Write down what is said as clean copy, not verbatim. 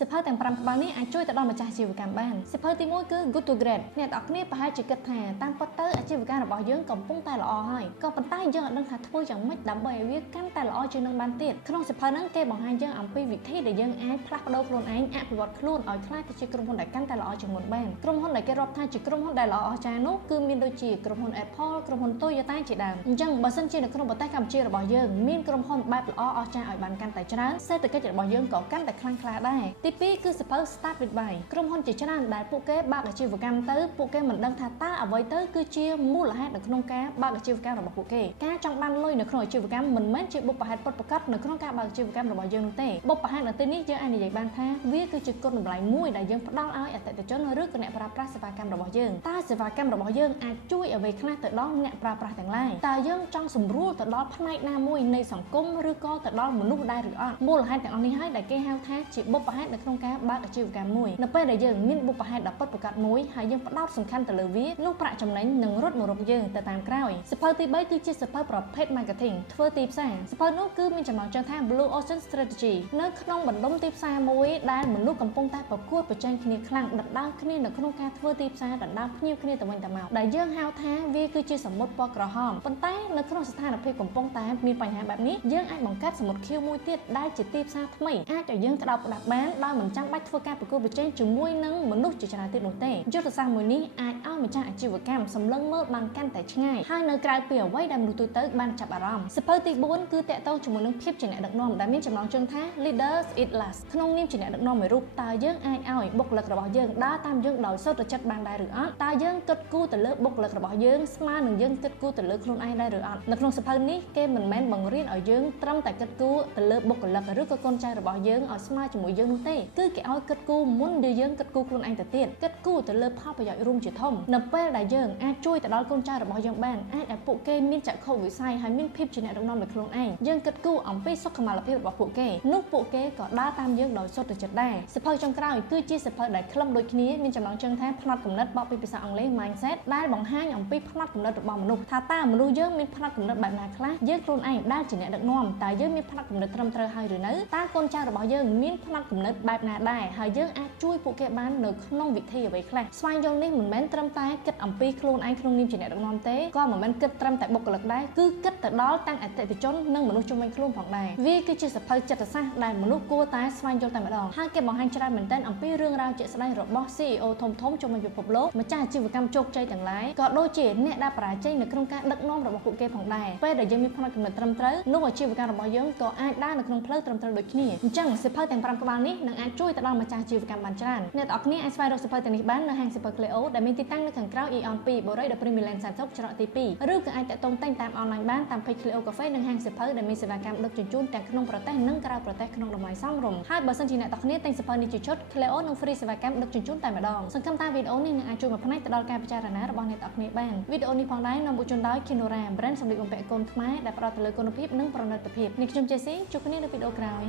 សិភៅទាំង5ក្បាលនេះអាចជួយទៅដល់ម្ចាស់អាជីវកម្មបានសិភៅទី1គឺ Good to Great អ្នកទាំងអស់គ្នាប្រហែលជាគិតថាតាមពិតទៅអាជីវកម្មរបស់យើងកំពុងតែល្អហើយក៏ប៉ុន្តែយើងអត់ដឹងថាធ្វើយ៉ាងម៉េចដើម្បីឲ្យវាកាន់តែល្អជាងនឹងបានទៀតក្នុងសិភៅហ្នឹងគេបង្ហាញយើងអំពីវិធីដែលយើងអាចផ្លាស់ប្ដូរខ្លួនឯងអភិវឌ្ឍខ្លួនឲ្យក្លាយទៅជាក្រុមហ៊ុនដែលកាន់តែល្អជាងមុនបានក្រុមហ៊ុនដែលគេរាប់ថាជាក្រុមហ៊ុនដែលល្អអស្ចារ្យនោះគឺមានដូចជាក្រុមហ៊ុន Apple ក្រុមហ៊ុន Toyota ជាដើមអញ្ចឹងបើសិនជានៅក្នុងប្រទេសកម្ពុជារបស់យើងមានក្រុមហ៊ុនបែបល្អអស្ចារ្យឲ្យបានកាន់តែច្រើនសេដ្ឋកិច្ចរបស់យើងក៏កាន់តែខ្លាំងក្លាដែរទី2គឺសិភៅ Start with Why ក្រុមហ៊ុនជាច្រើនដែលពួកគេបើកអាជីវកម្មទៅពួកគេមិនដឹងថាតើអ្វីទៅគឺជាមូលហេតុនៅក្នុងការបើកអាជីវកម្មរបស់ពួកគេការចង់បានលុយនៅក្នុងអាជីវកម្មមិនមែនជាបុព្វហេតុពិតប្រាកដនៅក្នុងការបើកអាជីវកម្មរបស់យើងនោះទេបុព្វហេតុនៅទីនេះយើងអាចនិយាយបានថាវាគឺជាគុណតម្លៃមួយដែលយើងផ្ដល់ឲ្យអតិថិជនឬក៏អ្នកប្រើប្រាស់សេវាកម្មរបស់យើងតើសេវាកម្មរបស់យើងអាចជួយអ្វីខ្លះទៅដល់អ្នកប្រើប្រាស់ទាំងឡាយតើយើងចង់សម្រួលទៅដល់ផ្នែកណាមួយនៃសង្គមឬក៏ទៅដល់មនុស្សដែរឬអត់មូលហេតុទាំងអស់នេះហើយដែលគេហៅថាជាបុព្វហេតុនៅក្នុងការបើកអាជីវកម្មមួយនៅពេលដែលយើងមានបុព្វហេតុដ៏ពិតប្រាកដមួយហើយយើងផ្ដោតសំខាន់ទៅលើវានោះប្រាក់ចំណេញនឹងរត់មករកយើងទៅតាមក្រោយសិភៅទី3គឺជាសិភៅប្រភេទ marketing ធ្វើទីផ្សារសិភៅនោះគឺមានចំណងជើងថា Blue Ocean Strategy នៅក្នុងបណ្ដុំទីផ្សារមួយដែលមនុស្សកំពុងតែប្រកួតប្រជែងគ្នាខ្លាំងដណ្ដើមគ្នានៅក្នុងការធ្វើទីផ្សារដណ្ដើមភ្ញៀវគ្នាទៅវិញទៅមកដែលយើងហៅថាវាគឺជាសមុទ្រពណ៌ក្រហមប៉ុន្តែនៅក្នុងស្ថានភាពកំពុងតែមានបញ្ហាបែបនេះយើងអាចបង្កើតសមុទ្រខៀវមួយទៀតដែលជាទីផ្សារថ្មីអាចឲ្យយើងក្តោបក្តាប់បានដោយមិនចាំបាច់ធ្វើការប្រកួតប្រជែងជាមួយនឹងមនុស្សជាច្រើនទៀតនោះទេយុទ្ធសាស្ត្រមួយនេះអាចឲ្យម្ចាស់អាជីវកម្មសម្លឹងមើលបានកាន់តែឆ្ងាយហើយនៅក្រៅពីអ្វីដែលមនុស្សទូទៅបានចាប់អារម្មណ៍សិភៅទី4គឺតកតងជាមួយនឹងភាពជាអ្នកដឹកនាំដែលមានចំណងជើងថា Leaders Eat Last ក្នុងនាមជាអ្នកដឹកនាំមួយរូបតើយើងអាចឲ្យបុគ្គលិករបស់យើងដើរតាមយើងដោយសុទ្ធចិត្តបានដែរឬអត់តើយើងគិតគូរទៅលើបុគ្គលិករបស់យើងស្មើនឹងយើងគិតគូរទៅលើខ្លួនឯងដែរឬអត់នៅក្នុងសិភៅនេះគេមិនមែនបង្រៀនឲ្យយើងត្រឹមតែគិតគូរទៅលើបុគ្គលិកឬក៏កូនចៅរបស់យើងឲ្យស្មើជាមួយយើងនោះទេគឺគេឲ្យគិតគូរមុនដែលយើងគិតគូរខ្លួនឯងទៅទៀតគិតគូរទៅលើផលប្រយោជន៍រួមជាធំនៅពេលដែលយើងអាចជួយទៅដល់កូនចៅរបស់យើងបានអាចឲ្យពួកគេមានចក្ខុវិស័យហើយមានភាពជាអ្នកដឹកនាំដោយខ្លួនឯងយើងគិតគូរអំពីសុខុមាលភាពរបស់ពួកគេនោះពួកគេក៏ដើរតាមយើងដោយសុទ្ធចិត្តដែរសិភៅចុងក្រោយគឺជាសិភៅដែលខ្លឹមដូចគ្នាមានចំណងជើងថាផ្នត់គំនិតបកពីភាសាអង់គ្លេស mindset ដែលបង្ហាញអំពីផ្នត់គំនិតរបស់មនុស្សថាតើមនុស្សយើងមានផ្នត់គំនិតបែបណាខ្លះយើងខ្លួនឯងដែលជាអ្នកដឹកនាំតើយើងមានផ្នត់គំនិតត្រឹមត្រូវហើយឬនៅតើកូនចៅរបស់យើងមានផ្នត់គំនិតបែបណាដែរហើយយើងអាចជួយពួកគេបាននៅក្នុងវិធីអ្វីខ្លះស្វែងយល់នេះមិនមែនត្រឹមតែគិតអំពីខ្លួនឯងក្នុងនាមជាអ្នកដឹកនាំទេក៏មិនមែនគិតត្រឹមតែបុគ្គលិកដែរគឺគិតទៅដល់ទាំងអតិថិជននិងមនុស្សជុំវិញខ្លួនផងដែរវាគឺជាសភៅចិត្តសាស្ត្រដែលមនុស្សគួរតែស្វែងយល់តែម្ដងហើយគេបង្ហាញច្រើនមែនទែនអំពីរឿងរ៉ាវជាក់ស្ដែងរបស់ CEO ធំៗជុំវិញពិភពលោកម្ចាស់អាជីវកម្មជោគជ័យទាំងឡាយក៏ដូចជាអ្នកដែលបរាជ័យនៅក្នុងការដឹកនាំរបស់ពួកគេផងដែរពេលដែលយើងមានផ្នត់គំនិតត្រឹមត្រូវនោះអាជីវកម្មរបស់យើងក៏អាចដើរនៅក្នុងផ្លូវត្រឹមត្រូវដូចគ្នាអញ្ចឹងសិភៅទាំង5ក្បាលនេះនឹងអាចជួយទៅដល់ម្ចាស់អាជីវកម្មបានច្រើនអ្នកទាំងអស់គ្នាអាចស្វែងរកសិភៅទាំងនេះបាននៅហាងសិភៅ Cleo ដែលមានទីតាំងនៅខាងក្រៅ Eon 2 បូរី 13 Milan សានសុកច្រកទី2ឬក៏អាចតាក់ទងទិញតាមអនឡាញបានតាម page Cleo Cafe និងហាងសិភៅដែលមានសេវាកម្មដឹកជញ្ជូនទាំងក្នុងប្រទេសនិងក្រៅប្រទេសក្នុងតម្លៃសមរម្យហើយបើសិនជាអ្នកទាំងអស់គ្នាទិញសិភៅនេះជាឈុត Cleo នឹង free សេវាកម្មដឹកជញ្ជូនតែម្ដងសង្ឃឹមថាវីដេអូនេះនឹងអាចជួយមួយផ្នែកទៅដល់ការពិចារណារបស់អ្នកទាំងអស់គ្នាបានវីដេអូនេះផងដែរនាំមកជូនដោយ Kinora brand សម្លៀកបំពាក់កូនខ្មែរដែលផ្ដោតទៅលើគុណភាពនិងប្រណិតភាពនេះខ្ញុំ Jessie ជួបគ្នានៅវីដេអូក្រោយ